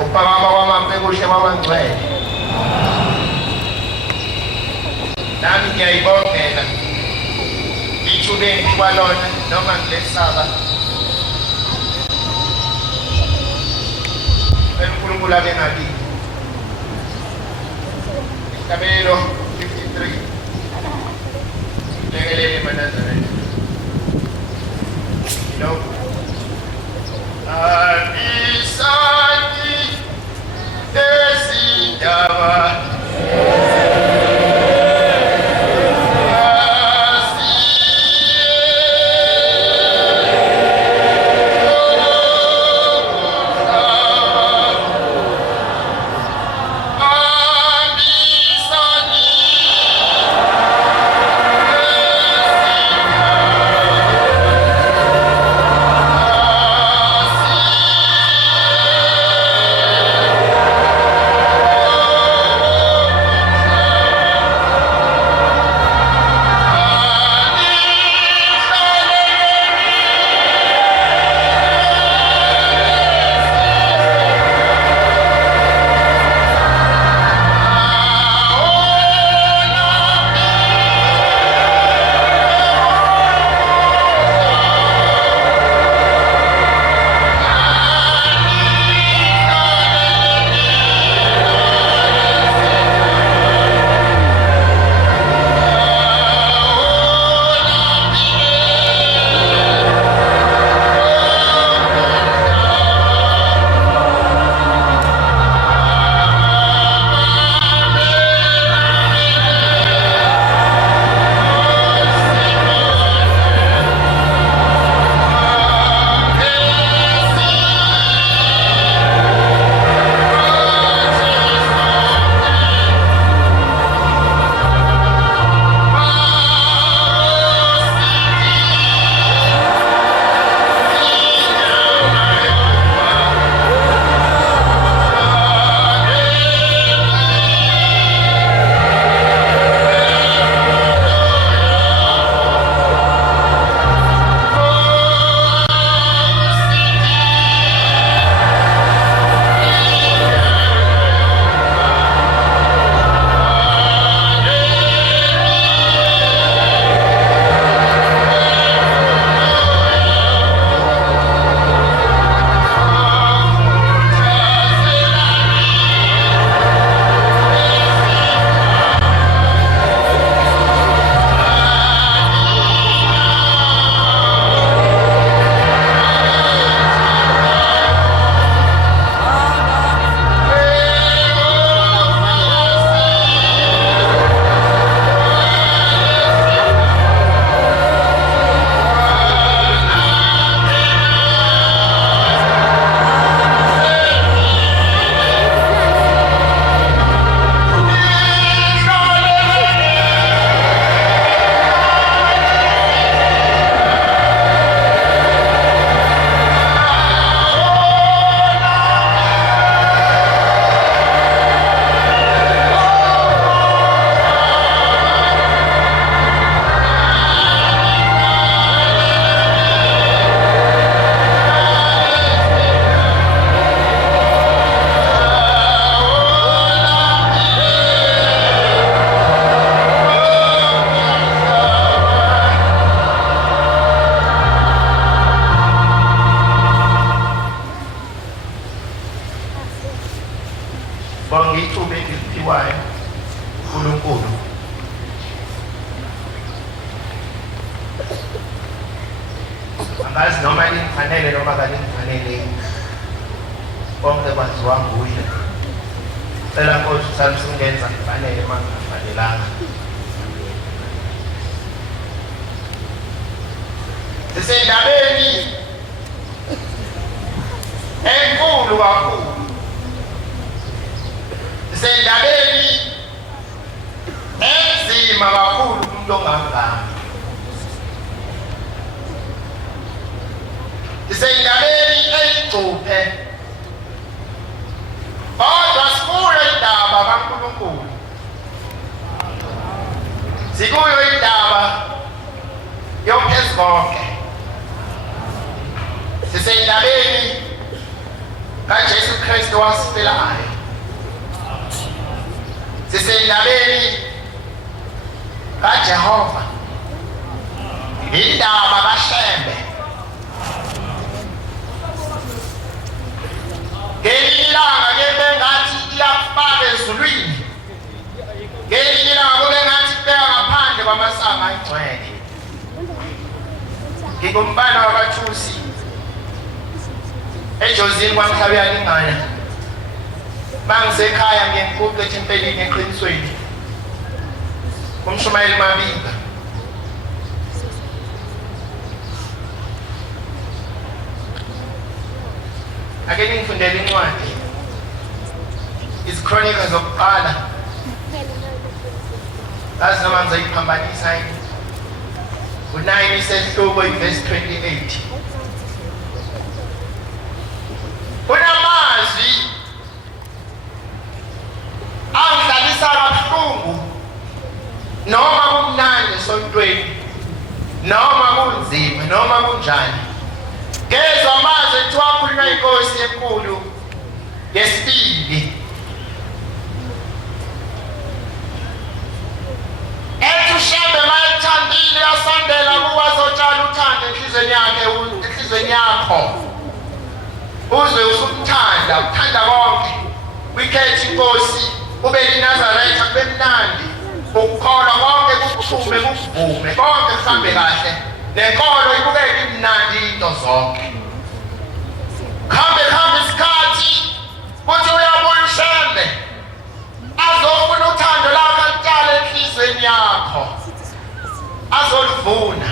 Upamama wamampengushe wamangcwele. Nami ngiyayibongela ithubeni kwalona noma ngilesaba. uNkulunkulu ake ngakithi. Isabelo 53. Lekelele eManazarete. Abisani ezindaba ngithume ngiphiwayo uNkulunkulu angazi noma lingifanele noma kalingifanele konke kwaziwa nguye cela Nkosi sami singenza kufanele mangafanelanga sisendabeni enkulu kakhulu sisendabeni enzima kakhulu umuntu ongangami sisendabeni eyigcuphe kodwa sikuyo indaba kaNkulunkulu sikuyo indaba yophezkonke sisendabeni kaJesu Kristu wasifelayo. Sisendabeni kaJehova, indaba kaShembe. Ngelinye ilanga ke bengathi iyafaka ezulwini, ngelinye ilanga kube ngathi kubeka ngaphandle kwamasango ayingcwele. Ngikumbana wabathusi ejozini kwamhlabe yalingana. Mangisekhaya ngiyenkuqe ethempelini eqinisweni uMshumayeli Mabinga. Ake ningifundele incwadi iziKronika zokuqala. Lazi noma ngizayiphambanisa yini. U9 isehluko verse 28. Kunamazwi angidlalisa kabuhlungu noma kumnandi esontweni noma kunzima noma kunjani. Ngezwa amazwi ethiwa akhulunywa inkosi enkulu yesibili ethi uShembe mayethandile yasondela kuwe azotshala uthando enhlizweni yakho uzwe usumthanda uthanda konke. Wikhethi inkosi ube yiNazaretha kube mnandi ukukholwa konke kuphume kuvume konke kuhambe kahle nenkolo ibukeke imnandi into zonke. Khambe isikhathi kuthi uyabuya uShembe azofuna uthando lakho alutshale enhlizweni yakho azoluvuna.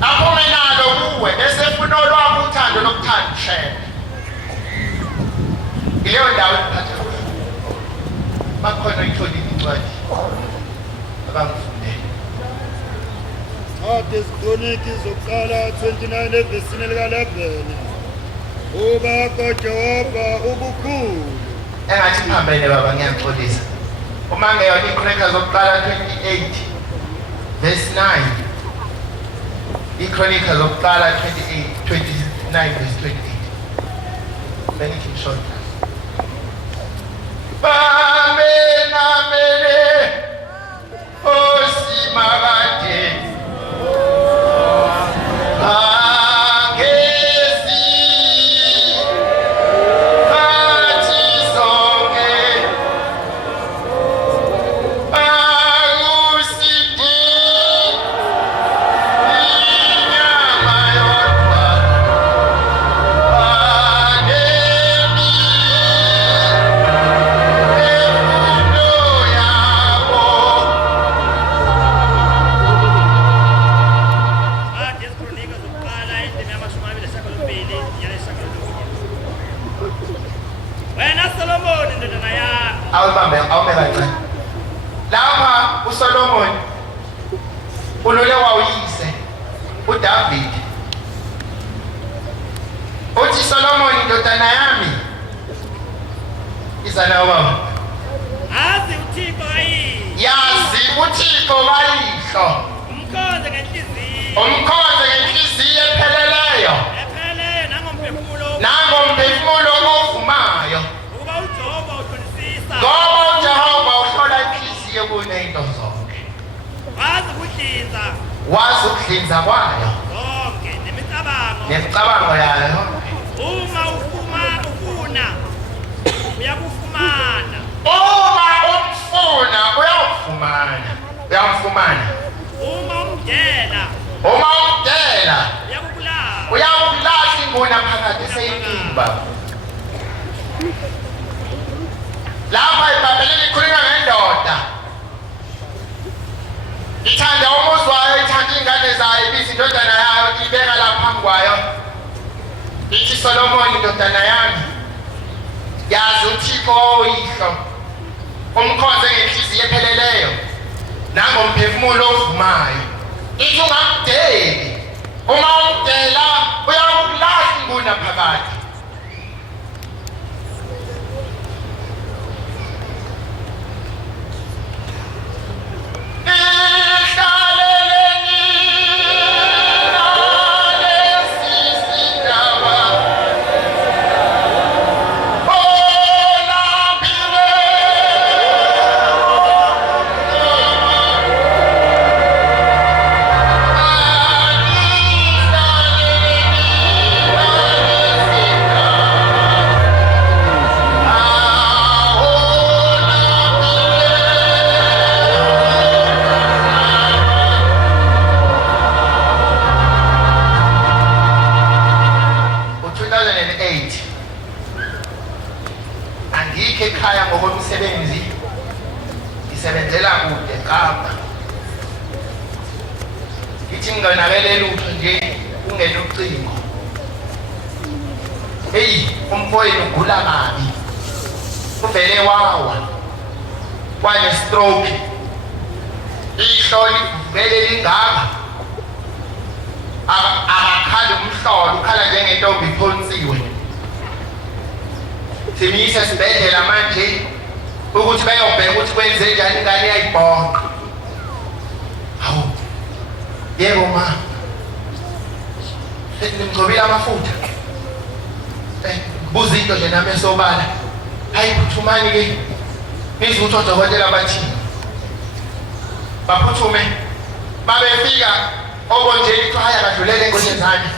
Aphume nalo kuwe esefuna olwakho uthando lokuthanda uShembe. Ileyo ndawo iphathe bakhona itholile incwadi abangifundele. iziKroniki zokuqala 29 evesini lika-11. Ubakho Jehova ubukhulu. Engathi phambene baba ngiyaxolisa. Uma ngeyona iKronika zokuqala 28 verse 9. iKronika zokuqala 29 verse 28. Bengithi ngishona. Bamena mele osimagade lapha uSolomon ulolewa uyise uDavid. Uthi Solomon indodana yami izana baba yazi uThixo kayihlo umkhonze ngenhliziyo epheleleyo nangomphefumulo ovumayo ngoba uJehova uhlola inhliziyo kunento zonke. Wazi ukuhlinza kwayo nemicabango yayo. Uma ufuna uyakufumana. Uma umfuna uyamfumana. Uma umdela uyakubulala inguna phakathi seyinimba. Lapha iBhayibheli ikhuluma ngendoda ithanda umuzi wayo, ithanda ingane zayo, ibiza indodana yayo ibeka lapha phambi kwayo. Ithi Solomon indodana yami yazi uThixo oyihlo umkhonze ngenhliziyo epheleleyo nangomphefumulo ovumayo. Ithi ungamdeli, uma umdela uyakubulala inguna phakathi. Ihlaleleni nalesisina ngifike ekhaya ngokomsebenzi ngisebenzela kude Kapa ngithi nginganakele lutho nje ungena ucingo hey umfowethu ugula kabi uvele wawa wane stroke ihloli vele lingaka akakhali umhlolo ukhala njengentombi iphonsiwe simiyise esibhedlela manje ukuthi bayobheka ukuthi kwenze njani ingane yayibhonqa hawu yebo ma ngimgcobile amafutha buza into nje nami esobala hayi phuthumani ke nizwe ukuthi odokotela bathini baphuthume babefika obonjeni kuthiwa haya badlulele eNgwelezane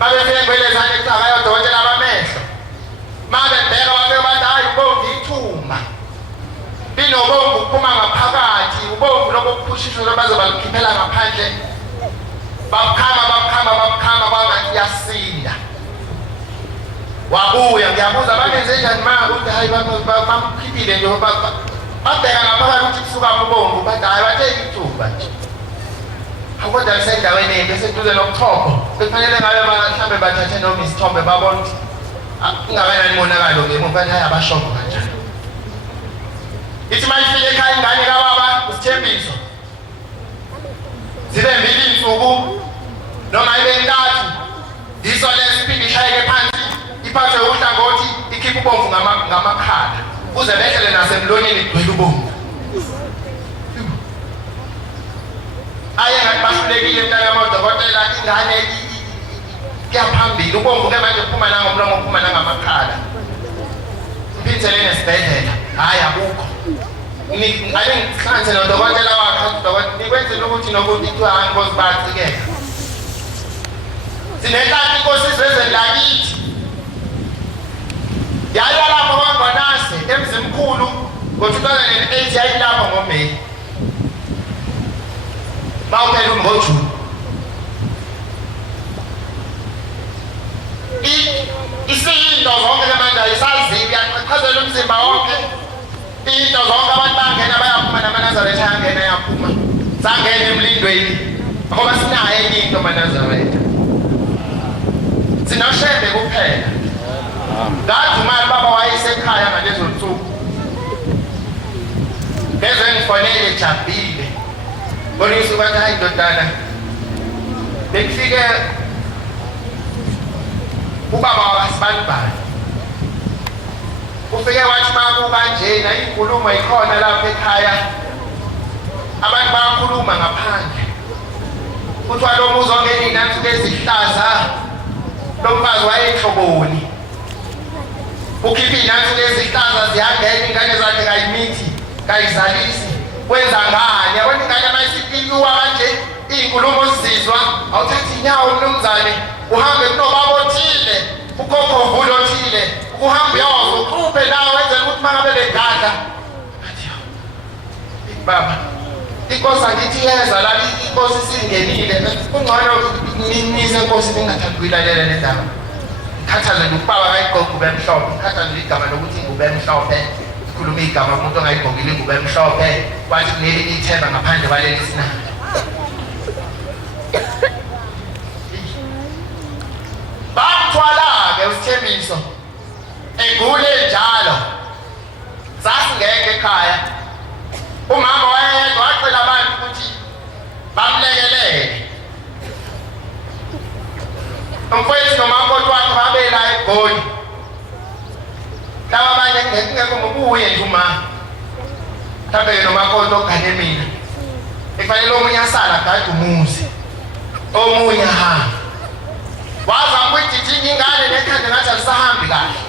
babefika eNgwelezane kuthiwa haya odokotela bamehlo mabebheka bafike bathi hayi ubomvu ithumba linobomvu kuphuma ngaphakathi ubomvu lokuphushiswa lobaze balikhiphela ngaphandle babukhama kwangathi yasinda wabuya ngiyabuza bangenze njani ma ukuthi hayi bamkhiphile nje babheka ngaphakathi ukuthi kusuka ubomvu bathi hayi bathe ithumba nje kodwa lisendaweni embi eseduze nobuthopho bekufanele ngabe mhlawumbe bathathe noma isithombe babona ukuthi kungakanani monakalo ngemuva hayi abashongo kanjani ithi mayifike ekhaya ingane kababa usithembiso zibe mbili insuku noma ibe ntathu iso lesiphinde ishayeke phansi iphathwe uhlangothi ikhipha ubomvu ngamakhala uze behlele nasemlonyeni igcwele ubomvu aye ngabahlulekile mntana wodokotela ingane kuyaphambili ubomvu ke manje uphuma nangomlomo uphuma nangamakhala iphinzele nesibhedlela hayi abukho ake ngihlanze nodokotela wakhe udokotela nikwenzela ukuthi nokuthi kuthiwa angibozibacikeka sinenhlanhla inkosi izwezweni lakithi yaya lapho kwaNgwanase emzimkhulu ngo-2008 yayilapho ngoMeyi bawuphela ngoJuni isiyinto zonke manje ayisaziyo iyaqhaqhazela umzimba wonke into zonke abantu bangena bayaphuma namanazareth ayangena yaphuma sangena emlindweni ngoba sinayo enye into manazareth sinoshembe kuphela ngathi umali baba wayesekhaya ngalezo nsuku beze ngifonele ejabhile bonisa bathi hayi ndodana bekufike ubaba wakasibanibani ufike wathi makukanjena inkulumo ikhona lapha ekhaya abantu bayakhuluma ngaphandle kuthiwa lo muzi ongena inansuku ezihlaza lo mfazi wayenhloboni ukhiphe inansuku ezihlaza ziyangena ingane zakhe kayimithi kayizalisi kwenza ngani yabona ingane mayisipiliwa kanje iy'nkulumo zizizwa awuthathi inyawo mnumzane uhambe kunobaba othile ukhokho vule othile ukuhamba uyawazi uquphe nawe wenzela ukuthi mangabe begadla athi baba inkosi angithi yeza la inkosi singenile kungcono nise inkosi ningathandi kuyilalela le ndaba khathaze ubaba kayigogo ube mhlophe khathaze igama lokuthi ngube mhlophe ikhuluma igama umuntu ongayigogile ngube mhlophe kwathi kunelinye ithemba ngaphandle kwaleli sinalo bamthwala-ke usithembiso egule njalo sasingeke ekhaya umama wayedwa wacela abantu ukuthi bamlekelele umfowethu nomakoti wakhe babela eGoli laba abanye ngekho ngokuye nje uma mhlawumbe nomakoti ogane mina ekufanele omunye asala gade umuzi omunye ahamba wazama ukuyididinga ingane nekhanda ngathi alisahambi kahle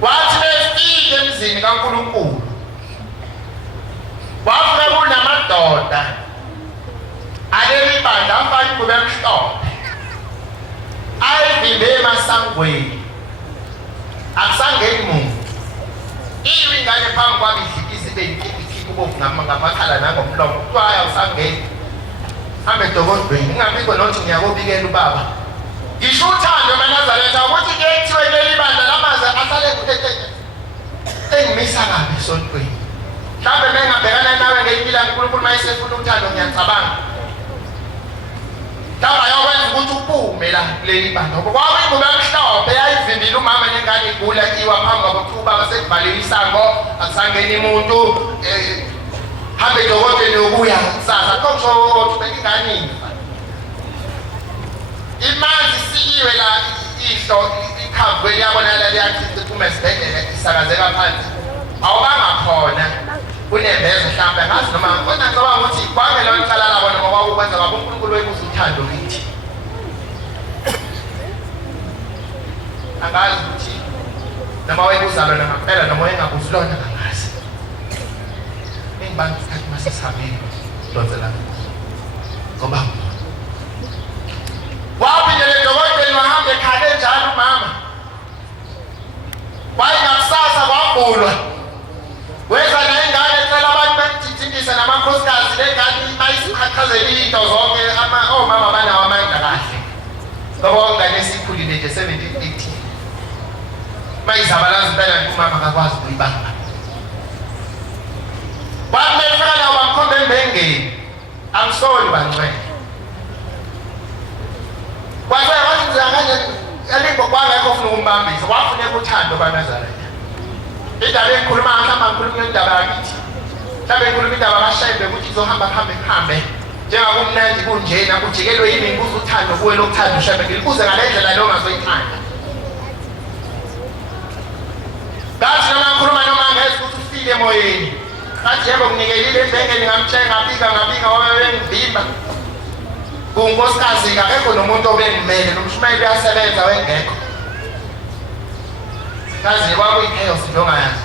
wathi befike emzini kaNkulunkulu wafika kunamadoda aleli bandla afake ingubo emhlophe ayivimbe emasangweni akusangeni muntu iwe ingane phambi kwami idlikisa ibe ikhipha ubovu ngamakhala nangomlomo kuthiwa hhayi awusangeni hambe edokodweni ingabikho nokuthi ngiyakobikela ubaba ngisho uthando eManazaretha ukuthi ke kuthiwe leli bandla lamaze asale engimisa kabi esontweni mhlawumbe bengabhekana nawe ngempilo uNkulunkulu mayesefuna uthando ngiyacabanga mhlawumbe ayokwenza ukuthi uphume la kuleli bandla ngoba kwakuyingubo emhlophe yayivimbile umama nengane igula iwa phambi kwabothuba basekuvaliwe isango akusangeni umuntu hambe edokotela yokuya kusasa konke ukuthi ingane ifa imanzi siyiwe la ihlo ikhambi liyabonakala liyachicha kuma esibhedlela isakazeka phansi awubanga khona kunembezo mhlawumbe ngazi noma kodwa ngicabanga ukuthi kwangela icala labo noma kwakukwenza ngoba uNkulunkulu webuza uthando kithi angazi ukuthi noma wayekuzalo ngempela noma wayengabuzi lona angazi engibanga isikhathi masesihambile donzela ngoba waphindele edokotela wahambe ekhale njalo umama wayengakusasa kwabulwa weza nengane ecela abantu bethithindise namakhosikazi lengane bayisiqhaqhazela into zonke omama banawo amandla kahle ngoba ingane esikhulile nje 17 18 mayizabalaza impela umama akakwazi ukuyibamba wamefika nawo bamkhomba embengeni angisoli bancwele kwaze wathi ngane elingo kwangekho ufuna ukumbambisa wafuneka uthando baNazaretha indaba engikhuluma ngihamba ngikhuluma indaba yakithi mhlawumbe ngikhuluma indaba kaShembe ukuthi izohamba hambe njengakumnandi kunjena kujikelwe yini ngibuza uthando kuwe lokuthanda uShembe ngilibuze ngale ndlela leyo ongazoyithanda ngathi noma ngikhuluma noma ngeze ukuthi ufile emoyeni ngathi yebo nginikelile embengeni ngamthenga ngabika wabengivimba kunkosikazi akekho nomuntu obengimele nomshumayeli uyasebenza wengekho kazi kwakuyi-chaos ndongayazi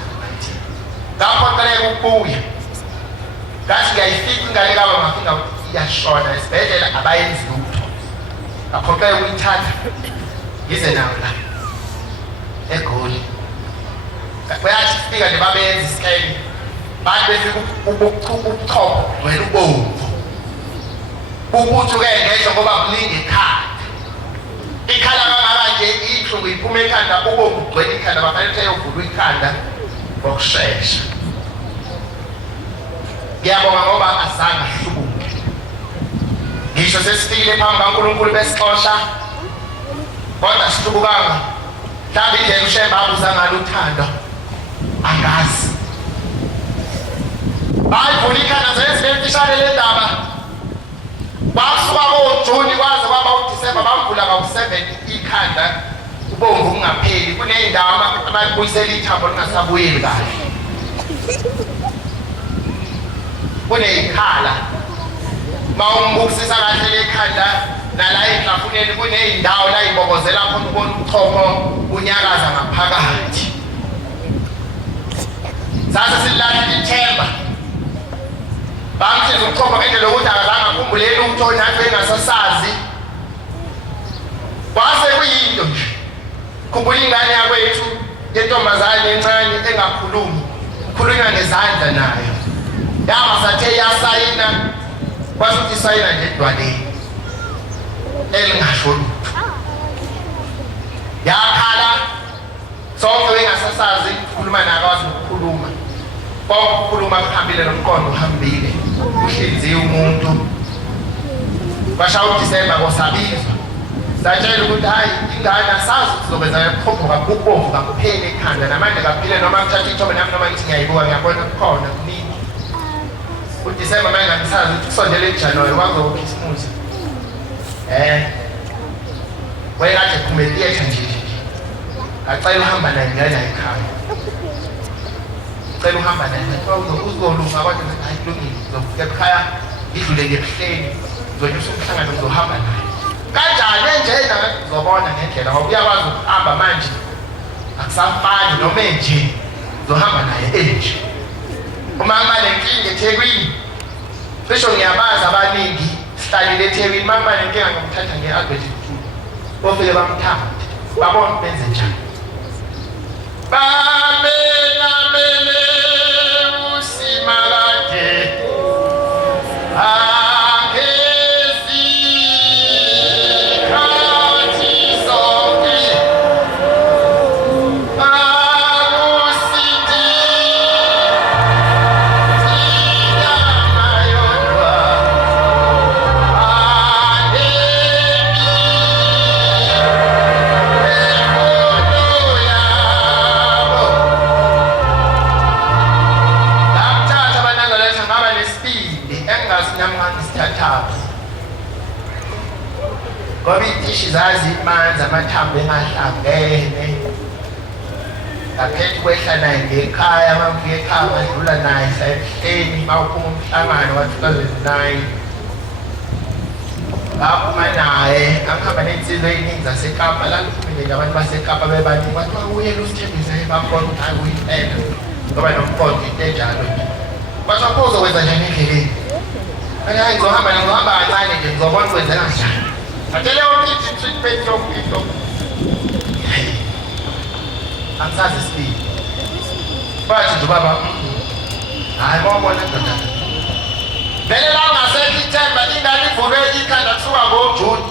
ngaphoqeleka ukubuya ngathi ngiyayifika ingane kaba ngafika iyashona esibhedlela abayenzi lutho ngaphoqeleka ukuyithatha ngize nawo la eGoli bayathi fika nje babenza isikeni bathi befika ubuchopho wena ubomvu ubuthu-ke ngesho ngoba kulinga ekhanda ikhala kangaka nje inhlungu iphuma ekhanda ubomvu ugcwele ikhanda bafanele ukuthi ayovulwa ikhanda ngokushesha ngiyabonga ngoba azange ahlubuke ngisho sesifikile phambi kaNkulunkulu besixosha kodwa sihlubukanga mhlawumbe indlela uShembe abuza ngalo uthando angazi bayivula ikhanda zezibemfishane le ndaba basuka koJuni kwaze kwaba uDisemba bamvula ka-7 ikhanda ubomvu kungapheli kuney'ndawo ababuyisela ithambo lingasabuyeli kahle kuney'khala mawumbukisisa kahle lekhanda nala ey'hlafuneni kuney'ndawo la yibokozela khona ubona ubuchopho bunyakaza ngaphakathi sase silahla ithemba bamsiza ubuchopho ngendlela yokuthi akazange akhumbuleli ukuthi nathi bengasasazi kwase kuyinto nje khumbula ingane yakwethu yentombazane encane engakhulumi khulunywa ngezandla nayo yama sathe yasayina kwasuthi isayina nje edwaleni elingasho lutho yakhala sonke bengasasazi ukukhuluma nakwazi ukukhuluma ukukhuluma kuhambile nomqondo uhambile uhlinziwe umuntu kwashaya uDisemba kosabizwa satshela ukuthi hayi ingane asazi sizobenza ubuchopho kabubomvu kakupheli ekhanda namanje kaphile noma kuthatha ithobe nami noma ngithi ngiyayibuka ngiyabona kukhona kuningi uDisemba manje ngisazi ukuthi kusondele eJanuwari kwazokhisimusi wayekade phume theatre nje acela uhamba naye ngane ekhaya cela uhamba naye uzolunga abantu hayi kulungile uzofika ekhaya ngidlule ngebuhleni uzonyusa umhlangano uzohamba naye kanjani njena uzobona ngendlela ngoba uyakwazi ukuhamba manje akusafani noma enje uzohamba naye enje uma ngalenkinga eThekwini cisho ngiyabazi abaningi sihlalile eThekwini uma ngalenkinga ngomthatha nge-Albert bofike bamthanda babona benze njani bamenamele usimalade Thank you. manzi amathambo engahlangene ngakhetha ukwehla naye ngekhaya mangifika ekhaya ngadlula naye sayehleni mawuphuma umhlangano ka-2009 ngaphuma naye angihamba ney'nsizwa ey'ningi zaseKapa la ngiphumelele abantu baseKapa bebaningi kwathiwa uyela usithembise bakhona ukuthi hayi uyimpela ngoba nomqondo into enjalo nje kwathiwa pho uzokwenza njani endleleni hayi ngizohamba kancane nje ngizobona ukwenzeka njani atele yonke i-treatment yompilo angisazi isibili bathi nje ubaba hayi mawubona ndoda vele la ungasekho ithemba ingane ivulwe ikhanda kusuka ngoJuni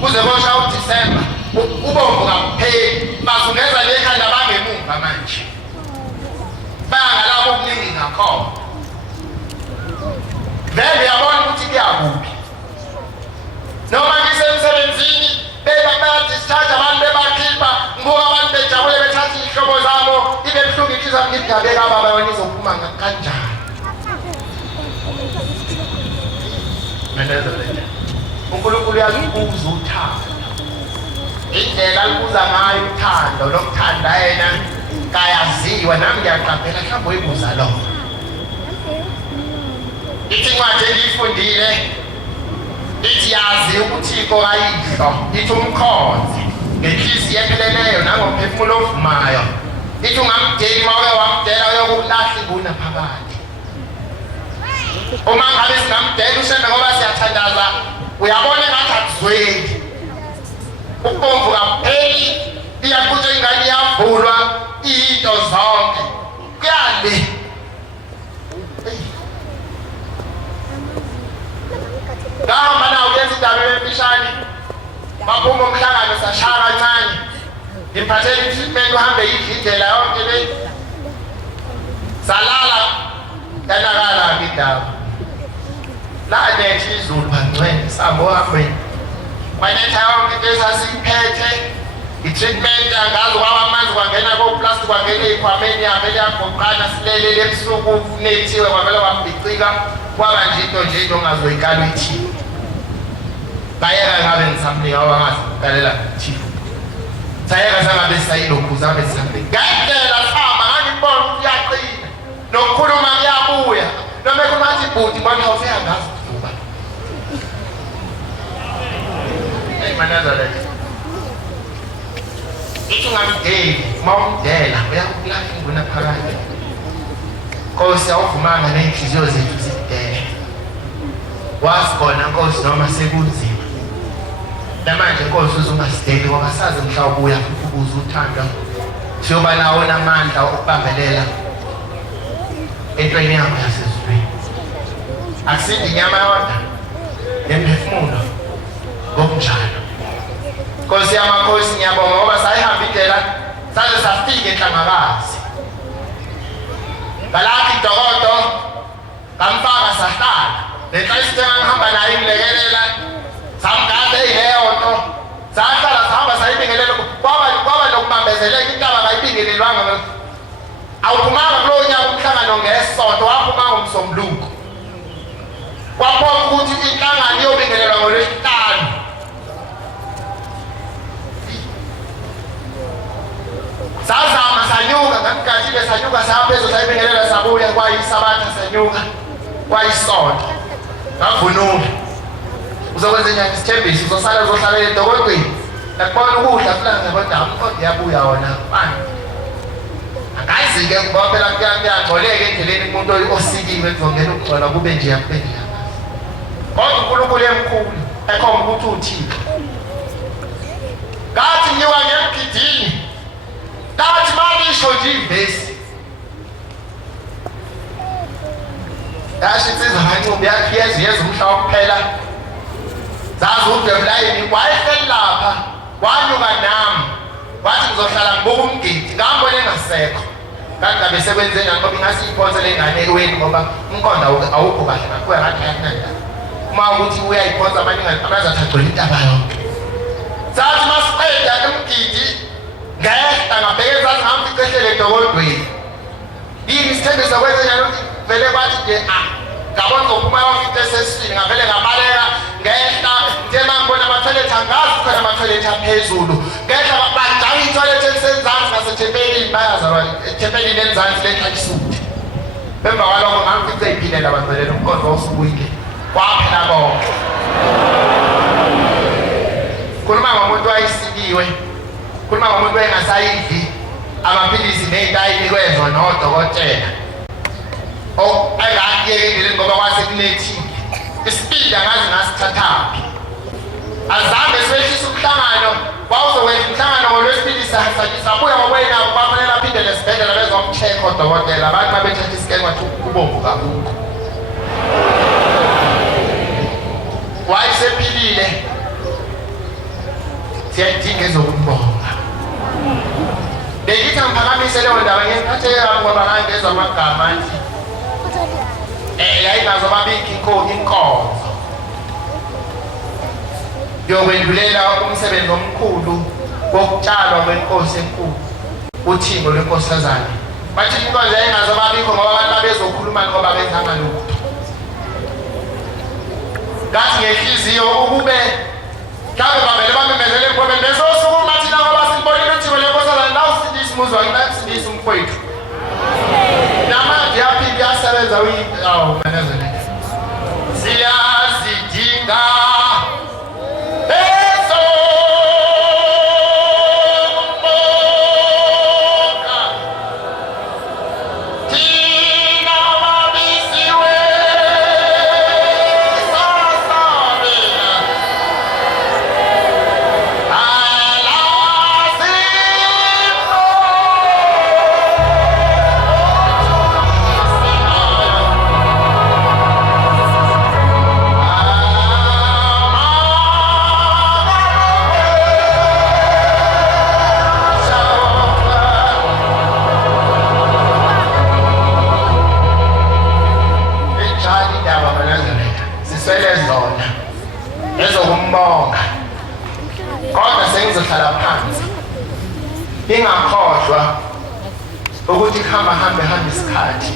kuze kosha uDisemba ubomvu kakupheli bazungeza lekhanda bangemumva manje bangalabo okuningi ngakhona vele uyabona ukuthi kuyakuphi noma ngisemsebenzini beba-discharge abantu bebakhipha ngibuka abantu bejabule bethatha iy'hlobo zabo ibe buhlungu inhliziyo yami ngithi ngabeka baba yona izophuma kanjani uNkulunkulu uyalibuza uthando indlela alibuza ngayo uthando lokuthanda yena kayaziwa nami ngiyaqaphela mhlawumbe uyibuza lona ithi incwadi engiyifundile ithi yazi uThixo kayihlo ithi umkhonze ngenhliziyo epheleleyo nangomphefumulo ovumayo ithi ungamdeli mawuke wamdela uyokulahla inguna phakathi uma ngabe singamdela ushembe ngoba siyathandaza uyabona engathi akuzweli ubomvu kapheli iyaqutshwa ingane iyavulwa into zonke kuyale ngahamba nawo kuyenza indaba emfishane baphuma umhlangano sashaya kancane ngiphathele i-treatment uhambe yidla indlela yonke le salala yanakala-ke indaba lanetha izulu bangcwele sihamba ohambeni kwanetha yonke into esasiyiphethe i-treatment angazi kwaba amanzi kwangena koplastic kwangena ey'khwameni yavele yagoqana silelele ebusuku kunethiwe kwavele kwambicika kwaba nje into ongazoyikala uyithini bayeka ngabe ngisamnika wangazi ukalela ngithini sayeka sangabe sayilokhuza abe sihambe ngayindlela sihamba ngangibona ukuthi uyaqina nokukhuluma kuyabuya noma ekhuluma athi ibhuti bona awufika ngazi ukuvuka manazaleke ithi ungamdeli uma umdela uyakulahla inguna phakathi Nkosi awuvumanga ney'nhliziyo zethu zidele wazi khona Nkosi noma sekunzima namanje Nkosi uzungasideli ngoba sazi mhlawumbe uya futhi ukuze uthanda siyoba nawo namandla okubambelela entweni yakho yasezulwini akusindi inyama yodwa nemphefumulo ngokunjalo Nkosi yamakhosi ngiyabonga ngoba sayihamba indlela saze safika enhlangakazi balakhi idokodo kamfaka sahlala lenhlanisi engihamba nayo imlekelela samgade ileyonto sahlala sahamba sayibingelela kwaba nokubambezeleka intaba kayibingelelwanga awuphumanga kulowo nyaka umhlangano ngesonto waphuma ngomsombuluko kwaphoma ukuthi inhlangano iyobingelelwa ngolwesihlanu sazama sanyuka ngamkhathile sanyuka saphezulu sayibingelela sabuya kwayisabatha sanyuka kwayisonto ngavunula uzokwenza njani isithembiso uzohlala edokodweni nakubona ukudla kulanga kodwa umqondo yabuya wona manje akazi-ke ngoba phela kuyangcoleka endleleni umuntu osikiwe kuzongena ukugcola kube nje yakuphendela kodwa uNkulunkulu emkhulu ekhomba ukuthi uThixo ngathi ngiwa ngemgidini ngathi malisho nje ivesi yasho insizwa kancumbi yakhiyeza yeza umhlaba kuphela zazi uDevulayini wayehleli lapha wanyuka nami wathi ngizohlala ngibuka umgidi ngambona engasekho kanti ngabe sekwenze njani ngoba ingasiyiphonse le ngane eweni ngoba umqondo awukho kahle ngakhuya ngathi ayananda uma ukuthi uyayiphonsa abaningi abazathathela intaba yonke sathi masiqeda umgidi ngehla ngabheke zathi ngamficehlele edokodweni yini isithembiso kwenze njani ukuthi vele kwathi nje ngabona ngophuma yonke into esesiswini ngavele ngabaleka ngehla njengoba ngibona ama-toilet angazi khona ama-toilet aphezulu ngehla bajanga i-toilet elisenzansi ngasethempelini bayazalwa ethempelini elizansi lenhlayisuthi emva kwalokho ngamfice iphilela bangcelela umkondlo wawusubuyile kwaphela konke khuluma ngomuntu wayesikiwe khuluma ngomuntu wayengasayidli amaphilisi ney'ntayini kwezwa nodokotela engakuyekile ngoba kwasekunethile isipindi angazi ngasithathaphi azange siwehlisa umhlangano wawuzokwenza umhlangano ngolwesibili sabuya ngokwena bafanele aphindele esibhedlela bezomcheck odokotela abantu babethatha isikeni wathi kubomvu kabukho wayesephilile siyadinga ezokumbonga bengithi angiphakamise leyo ndaba ngemphatheke kabi ngoba ngangezwa amagama athi yayinazo babikho inkonzo yokwendulela umsebenzi omkhulu wokutshalwa kwenkosi enkulu uthingo lwenkosazane bathi inkonzo yayinazo babikho ngoba abantu babezokhuluma ngoba benzanga lutho ngathi ngenhliziyo ukube mhlawumbe bavele bamemezele empobeni besosukuma thina ngoba silibonile uthingo lwenkosazane la usindisa umuzwa ngilakusindisa umfowethu namanje yaphinde yasebenza manezele siyazidinga ingakhohlwa ukuthi hambe isikhathi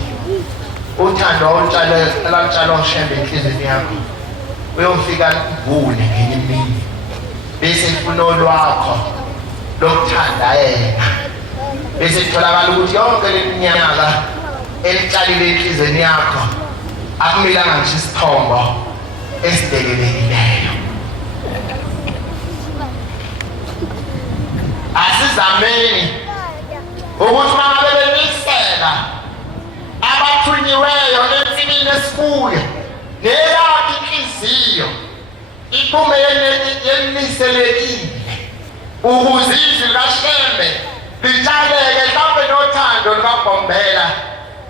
uthando olutshalwa ushembe enhlizweni yakho uyofika kuvule ngenye imini bese ifuno lwakho lokuthanda yena bese kutholakala ukuthi yonke leminyaka elitshalile enhlizweni yakho akumilanga ngisho isithombo esidelelekileyo asizameni ukuthi uma ngabe benisela abathunyiweyo ensimini esikuyo neyakho inhliziyo iphume yeniselekile ukuze izwi likaShembe litshaleke mhlawumbe nothando lukaBhombela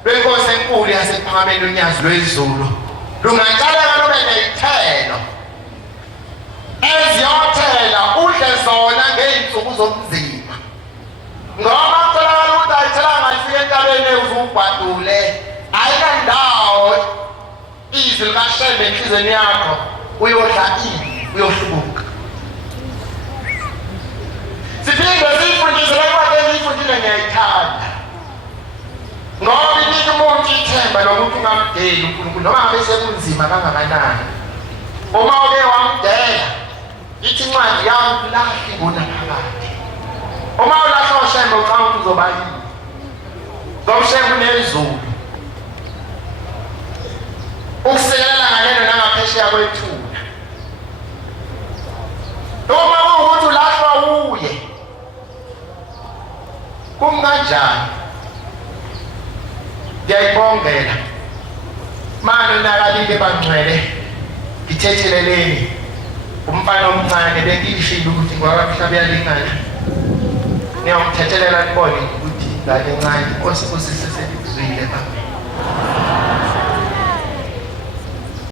lwenkosi enkulu yasephakameni unyazi lwezulu lungatshaleka lube ney'thelo eziyothela udle zona ngey'nsuku zobunzima ngoba kutholakala ukuthi ayithelanga ifike entabeni uzubhadule ayinandawo izwi likaShembe enhlizweni yakho uyodla uyohlubuka siphinde siyifundise lekwade engiyifundile ngiyayithanda ngoba inika umuntu ithemba lokuthi ungamdeli uNkulunkulu noma ngabe sekunzima kangakanani uma uke wamdela ithi incwadi yami lahle ngonaphakade uma ulahla uShembe ucanga ukuthi uzoba yini ngoMshembe unezulu ukusekelela ngalelo nangaphesheya kwethuna uma kuwukuthi ulahlwa uye kumkanjani ngiyayibongela manje nakalike bangcwele ngithetheleleni umfana omncane bengishilo ukuthi ngwakamhlaba yalingana niyamthethelela nibone ukuthi ngale ncane osisisele kuzwile mama